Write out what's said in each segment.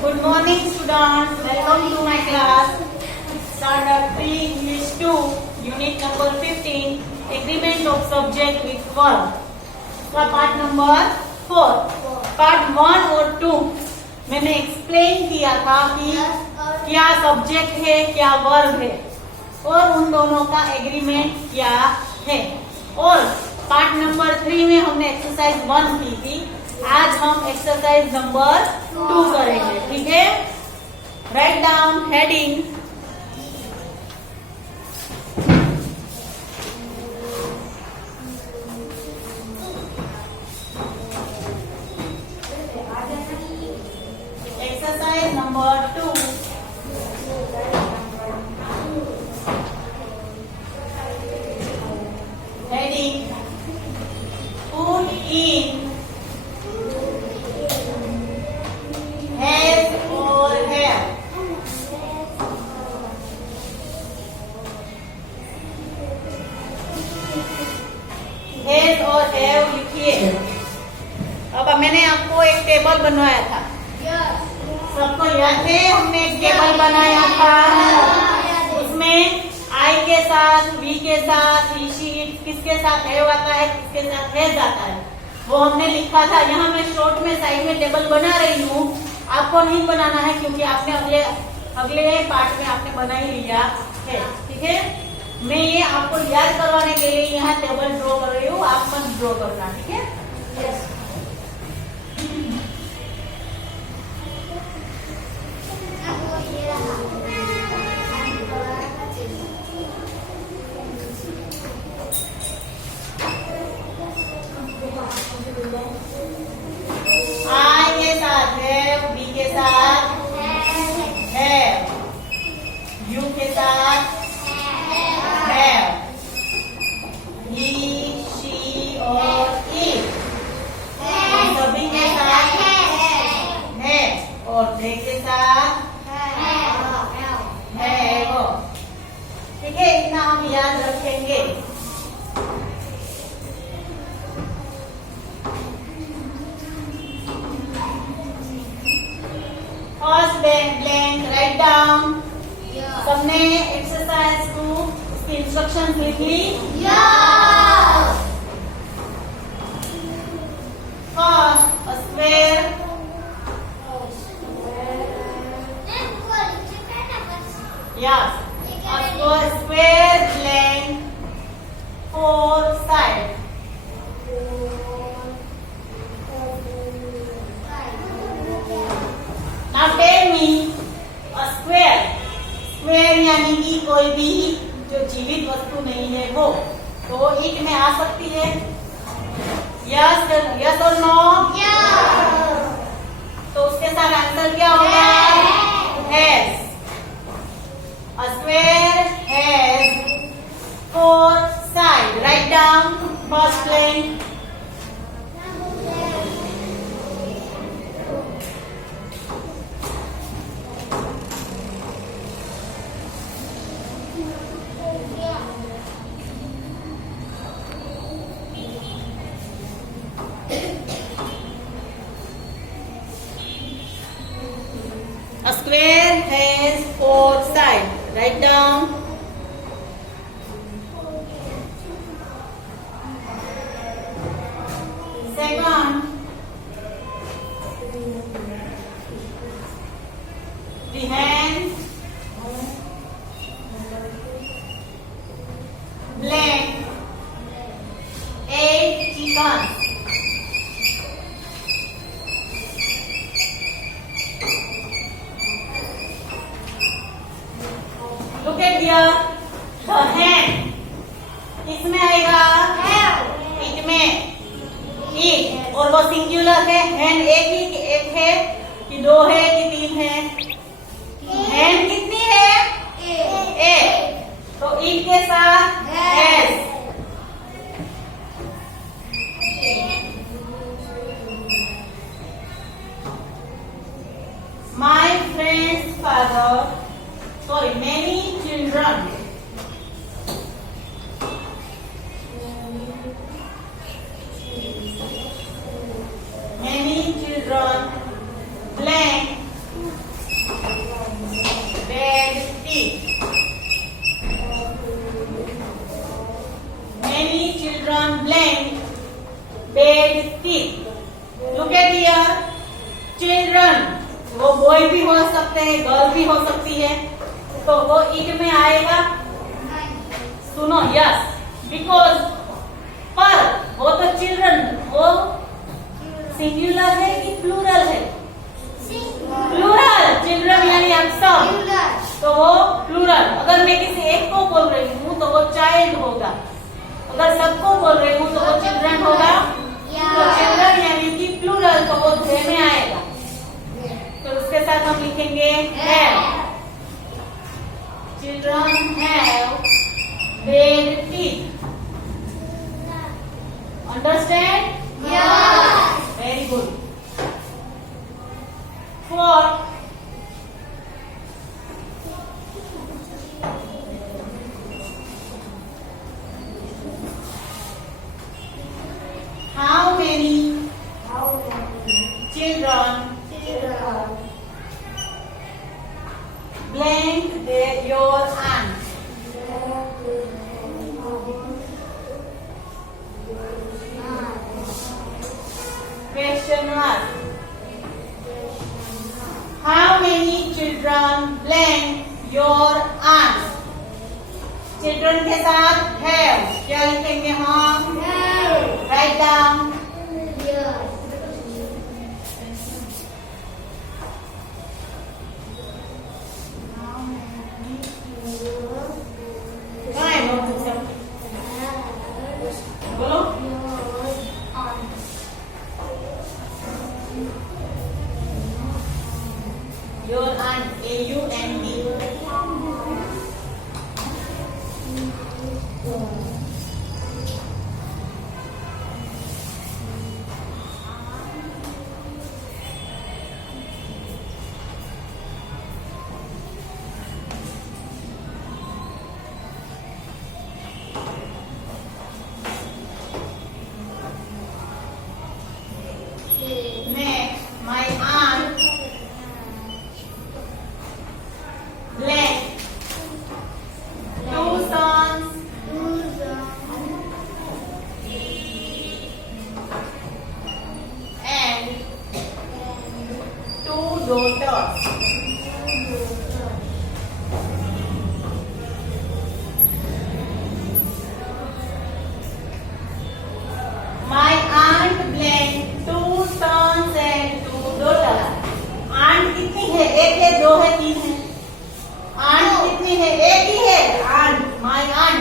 Good morning, students. Welcome to my class. Standard 3 English 2, Unit number 15. Agreement of subject with verb. का part number 4. Part 1 और 2 मैंने explain किया था कि क्या सब्जेक्ट है क्या वर्ब है और उन दोनों का एग्रीमेंट क्या है. और पार्ट नंबर 3 में हमने एक्सरसाइज 1 की थी. आज हम एक्सरसाइज नंबर 2 करेंगे. ठीक है. Write down heading. Exercise number 2. Heading put in has or have. Has और have लिखिए. अब मैंने आपको एक टेबल बनवाया था. सबको याद है हमने एक टेबल बनाया था. उसमें I के साथ V के साथ शीट किसके साथ है आता है किसके साथ है जाता है वो हमने लिखा था. यहाँ मैं शॉर्ट में साइड में टेबल बना रही हूँ. आपको नहीं बनाना है क्योंकि आपने अगले पार्ट में आपने बना ही लिया है. ठीक है. मैं ये आपको याद करवाने के लिए यहाँ टेबल ड्रॉ कर रही हूँ. आप मत ड्रॉ करना. ठीक है. I के साथ है, B के साथ है, U के साथ है, he, she और it सभी के साथ है और they के साथ है वो. ठीक है. इतना हम याद रखेंगे. First blank write down. सबने एक्सरसाइज 2 इसकी इंस्ट्रक्शन लिख ली. First square yes square blank 4 side. Now tell me a square. Square यानी कि कोई भी जो जीवित वस्तु नहीं है वो तो ईट में आ सकती है. यस और नो. तो उसके साथ आंसर क्या होगा? Has. A square has 4 sides. Write down first line. A square has 4 sides. Write down. Second, the hands blank 8 chickens. Look at here. The hand किसमें आएगा? इट में. इट और वो सिंगुलर है. हैंड एक है कि 2 है कि 3 है? हैंड कितनी है? एक. तो इट के साथ has. My friend's father, many children. Many children blank children, वो बॉय भी हो सकते हैं, गर्ल भी हो सकती है, तो वो इट में आएगा। सुनो, यस, बिकॉज पर वो तो चिल्ड्रन, वो सिंगुलर है कि प्लूरल है? प्लूरल। चिल्ड्रन यानी हम सब, तो वो प्लूरल। अगर मैं किसी एक को बोल रही हूँ तो वो चाइल्ड होगा, अगर सबको बोल रही हूँ तो वो चिल्ड्रन होगा। तो चिल्ड्रन यानी कि प्लूरल, तो वो धे में आएगा। तो उसके साथ हम लिखेंगे have. Children have bed teeth. Understand? Very good. Four, how many children blank your aunt? Question mark. How many children blank your aunt? Children के साथ have क्या लिखेंगे हम? Write down. Why not? बोलो। Your aunt, A-U-N-T. Next, my aunt blank two sons and two daughters. My aunt blank two sons and two daughters. Aunt कितनी है? एक है, दो है, तीन है? आंट कितनी है? एक ही है। आंट, माय आंट,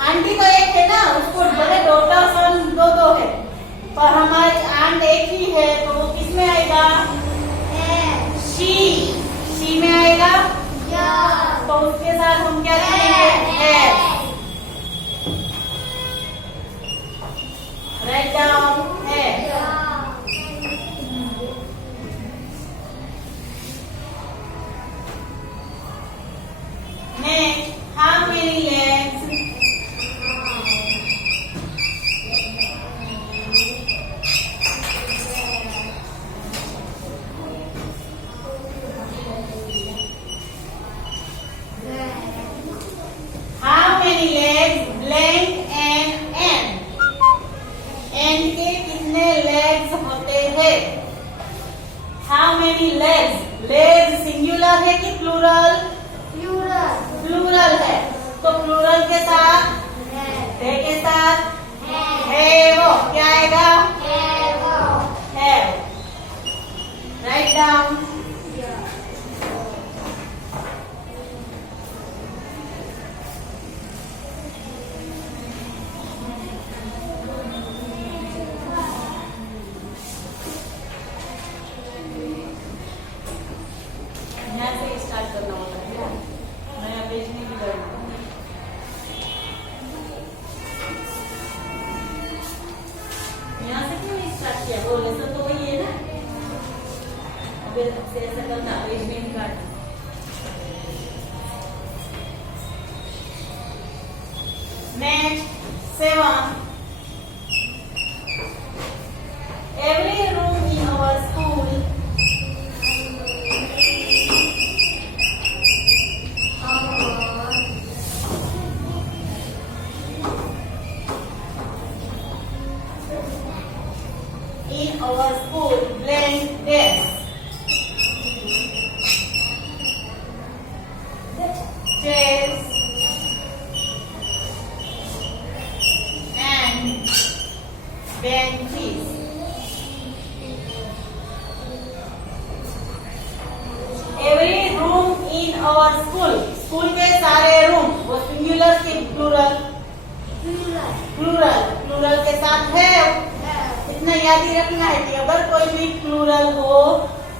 आंटी तो एक है ना, उसको बड़े डॉटर सन दो दो है, पर हमारी आंट एक ही है, तो वो किस में आएगा? शी में आएगा। तो उसके साथ हम क्या करेंगे? राइट डाउन है। Next, how many legs blank and end? End के कितने legs होते हैं? How many legs? Legs singular है कि प्लूरल? प्लूरल है, तो प्लूरल के साथ है, के साथ है, वो क्या आएगा? Have. Write down. यहाँ से स्टार्ट करना होता है, नया पेज नहीं बिगड़ना। यहाँ से क्यों नहीं स्टार्ट किया? वो लेसन तो वही है ना, अब से ऐसा करना, पेज में नहीं काटना। Next, 7. Every room in our school blank desk. our school. School के सारे रूम, वो सिंगुलर की प्लूरल? प्लूरल के साथ have। इतना याद ही रखना है कि अगर कोई भी प्लूरल हो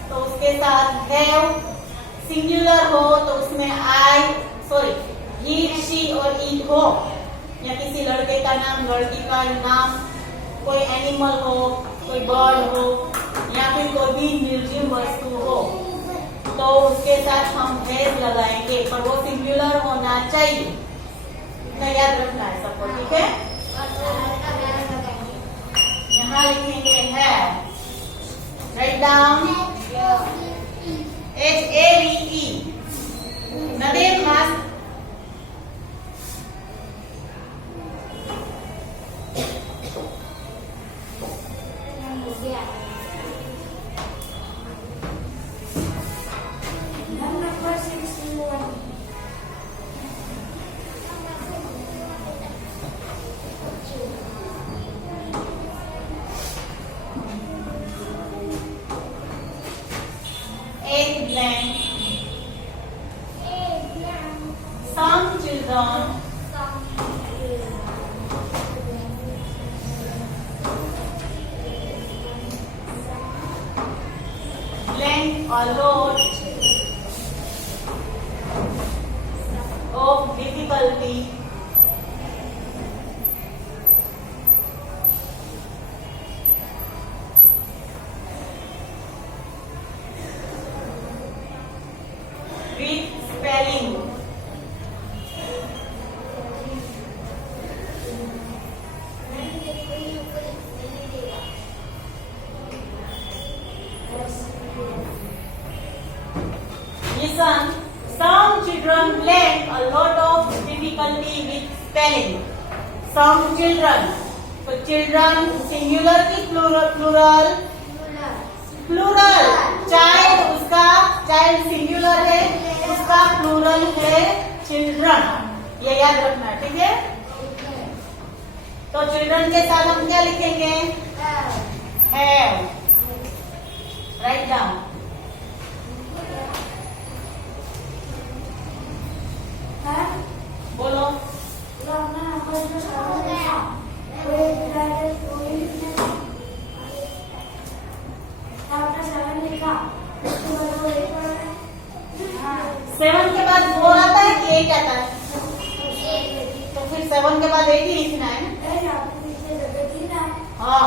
तो उसके साथ have, सिंगुलर हो तो उसमें he, she और it हो, या किसी लड़के का नाम, लड़की का नाम, कोई एनिमल हो, कोई बर्ड हो, या फिर कोई भी निर्जीव वस्तु हो, तो उसके साथ हम हैज लगाएंगे, पर वो सिंगुलर होना चाहिए। इतना याद रखना है सबको, ठीक है? यहाँ लिखेंगे है, write down HAVE। Nadeem mask blank. Some children blank a lot of difficulty with spelling. Listen, some children lack a lot of difficulty with spelling. Some children. So children singular की plural? प्लूरल। चाइल्ड, उसका child singular है, उसका plural है children. ये याद रखना है, ठीक है? तो चिल्ड्रन के साथ हम क्या लिखेंगे? हैव। Write down. बोलो। सेवन के बाद 4 आता है कि 8 आता है? तो फिर 7 के बाद 8 ही लिखना है ना? हाँ।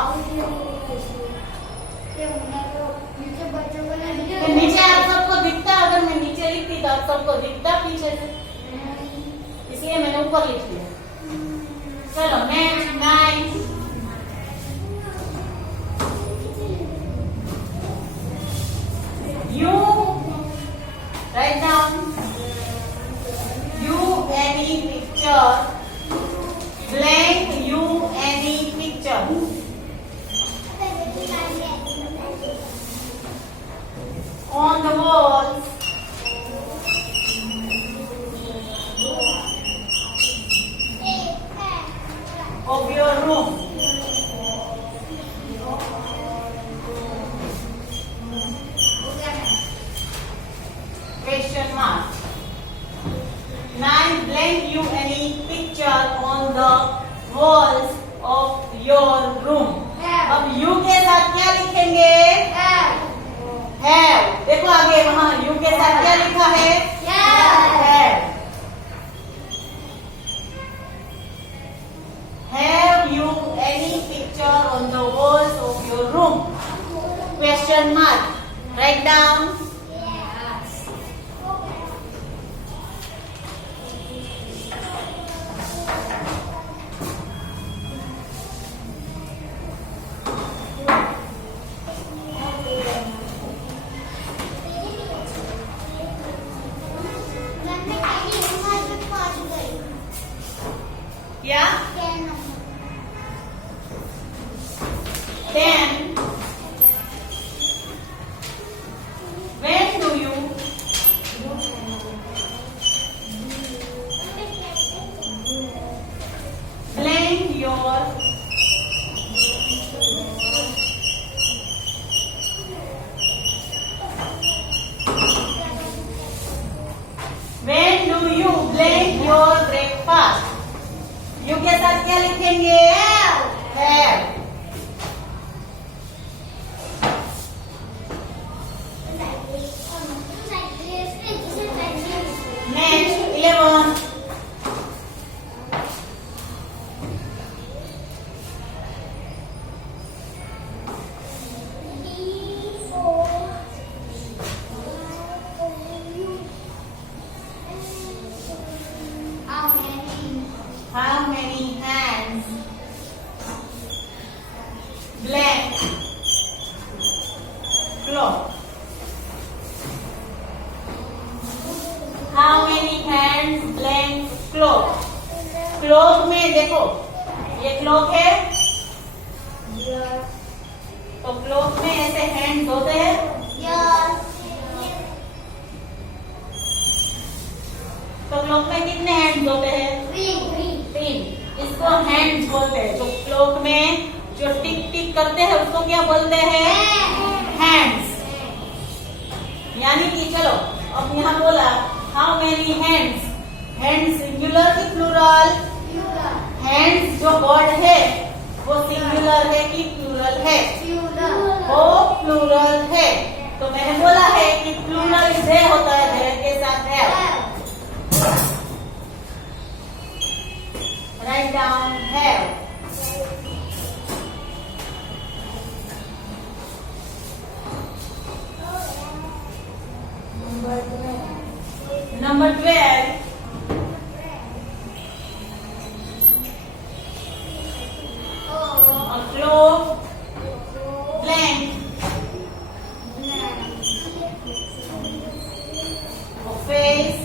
नीचे आप सबको दिखता, अगर मैं नीचे लिखती तो आप सबको दिखता पीछे से, इसलिए मैंने ऊपर लिख दिया। चलो next 9। You write down you any picture blank you any picture on the walls of your room. Question mark. 9 blank you any picture on the walls of your room. अब you के साथ क्या लिखेंगे? Have। देखो आगे वहाँ you के साथ क्या लिखा है? Have। Have you any picture on the walls of your room? Question mark. Write down. Yeah? 10. Blank your breakfast. You के साथ क्या लिखेंगे? Have. Next 11 How many hands? Blank clock. How many hands? Blank clock. Clock में देखो ये clock है तो clock में ऐसे हैंड्स होते हैं। तो क्लॉक में कितने हैंड्स होते हैं? 3। इसको हैंड्स बोलते हैं। जो क्लॉक में जो टिक टिक करते हैं उसको क्या बोलते हैं? हैंड्स। यानी कि चलो अब यहाँ बोला how many hands. Hands singular की प्लूरल? हैंड्स जो वर्ड है वो सिंगुलर है कि प्लूरल है? वो प्लूरल है। तो मैंने बोला है कि प्लूरल से होता है धेर के साथ है। Write down have. Number 12. A clock, blank, a face,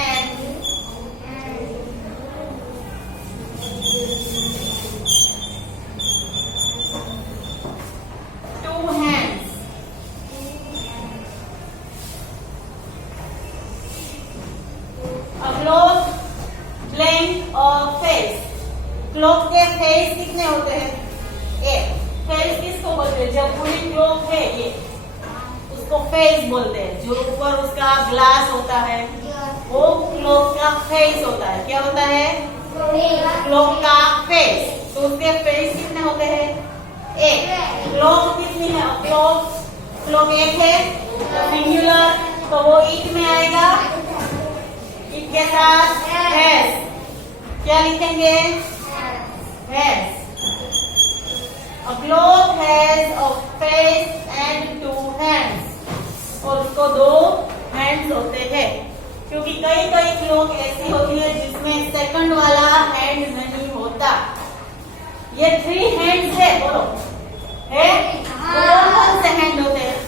and two hands. A clock, blank और face. क्लॉक के फेस कितने होते हैं? एक। फेस किसको बोलते हैं? जब पूरी क्लॉक है ये उसको फेस बोलते हैं। जो ऊपर उसका ग्लास होता है वो क्लॉक का फेस होता है। क्या होता है? क्लॉक का फेस। तो उसके फेस कितने होते हैं? एक। क्लॉक कितनी है? क्लॉक एक है सिंगुलर तो वो ईट में आएगा। ईट के साथ हैज क्या लिखेंगे? Has. A clock has a face and 2 hands. और उसको 2 हैंड्स होते हैं क्योंकि कई क्लॉक ऐसी होती है जिसमें सेकंड वाला हैंड नहीं होता। ये 3 हैंड्स है। बोलो है? कौन से हैंड होते हैं?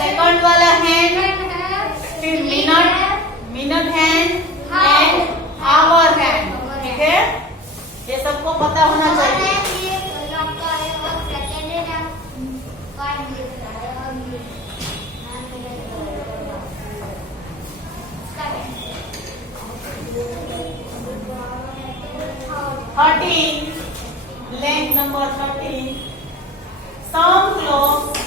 सेकंड वाला हैंड, फिर minute hand and hour hand. ठीक है, ये सबको पता होना चाहिए। Blank number 13. Some clocks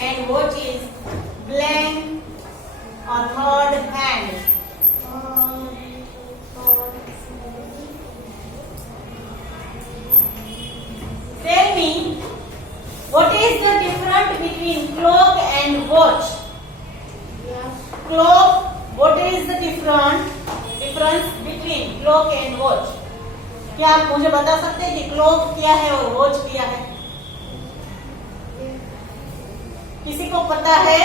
and watches blank or third hand. Tell me, what is the difference between clock and watch? Clock, what is the difference between clock and watch? क्या आप मुझे बता सकते हैं कि क्लॉक क्या है और वॉच क्या है? किसी को पता है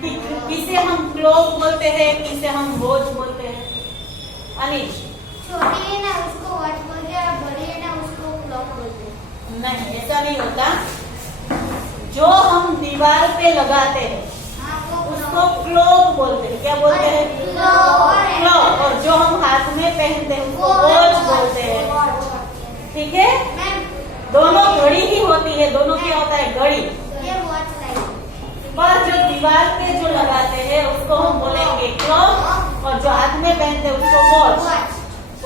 कि किसे हम क्लॉक बोलते हैं, किसे हम वॉच बोलते हैं? अनिश, छोटी है ना उसको वॉच बोलते हैं और बड़ी है ना उसको क्लॉक बोलते हैं। नहीं, ऐसा नहीं होता। जो हम दीवार पे लगाते हैं उसको क्लॉक बोलते हैं। क्या बोलते हैं? क्लॉक। और जो हम हाथ में पहनते हैं उसको वॉच बोलते हैं। ठीक है, दोनों घड़ी ही होती है। दोनों क्या होता है? घड़ी। ये वॉच पर जो दीवार पे जो लगाते हैं उसको हम बोलेंगे क्लॉक, और जो हाथ में पहनते हैं उसको वॉच।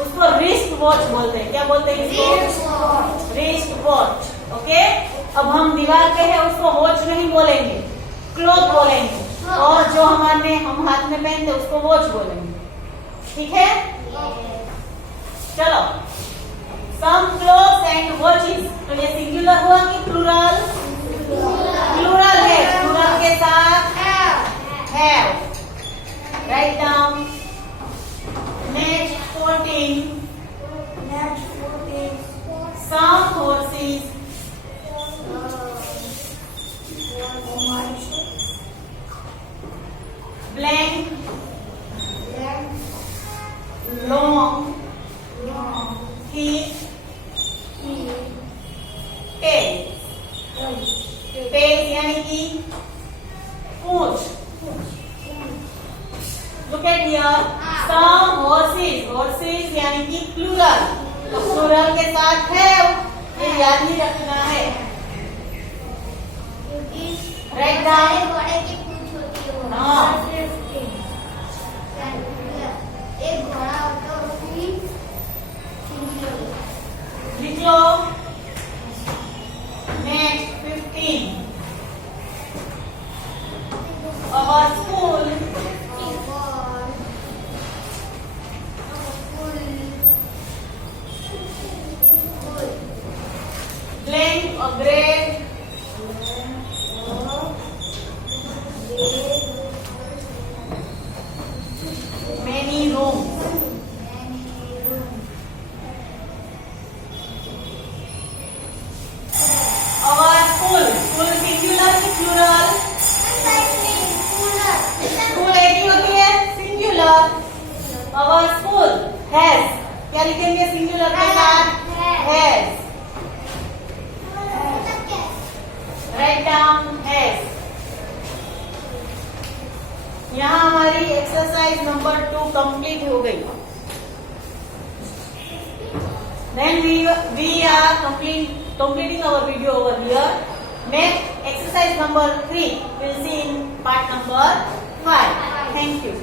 उसको रिस्ट वॉच बोलते हैं। क्या बोलते हैं इसको? Wrist watch. ओके, अब हम दीवार पे है उसको वॉच नहीं बोलेंगे, क्लॉक बोलेंगे, और जो हम हाथ में पहनते हैं उसको वॉच बोलेंगे। ठीक है, चलो। सम क्लॉक्स एंड वॉचेस, तो ये सिंगुलर हुआ कि प्लूरल? प्लूरल है, प्लूरल के साथ have. Write down. Next 14, some horses blank long thick tail यानी कि पूंछ। Look at here, some horses यानी कि प्लूरल, तो प्लूरल के साथ है, ये याद ही रखना है। Write down. हाँ, एक घोड़ा होता है उसकी लिख लो। Next 15, our school blank a grade many rooms। our school singular की plural? स्कूल एक ही होती है, सिंगुलर। our school has, क्या लिखेंगे सिंगुलर के साथ? has। Write down has। यहाँ हमारी एक्सरसाइज नंबर 2 कंप्लीट हो गई। Then we are completing our video over here. Next exercise number 3 we'll see in part number 5. Thank you.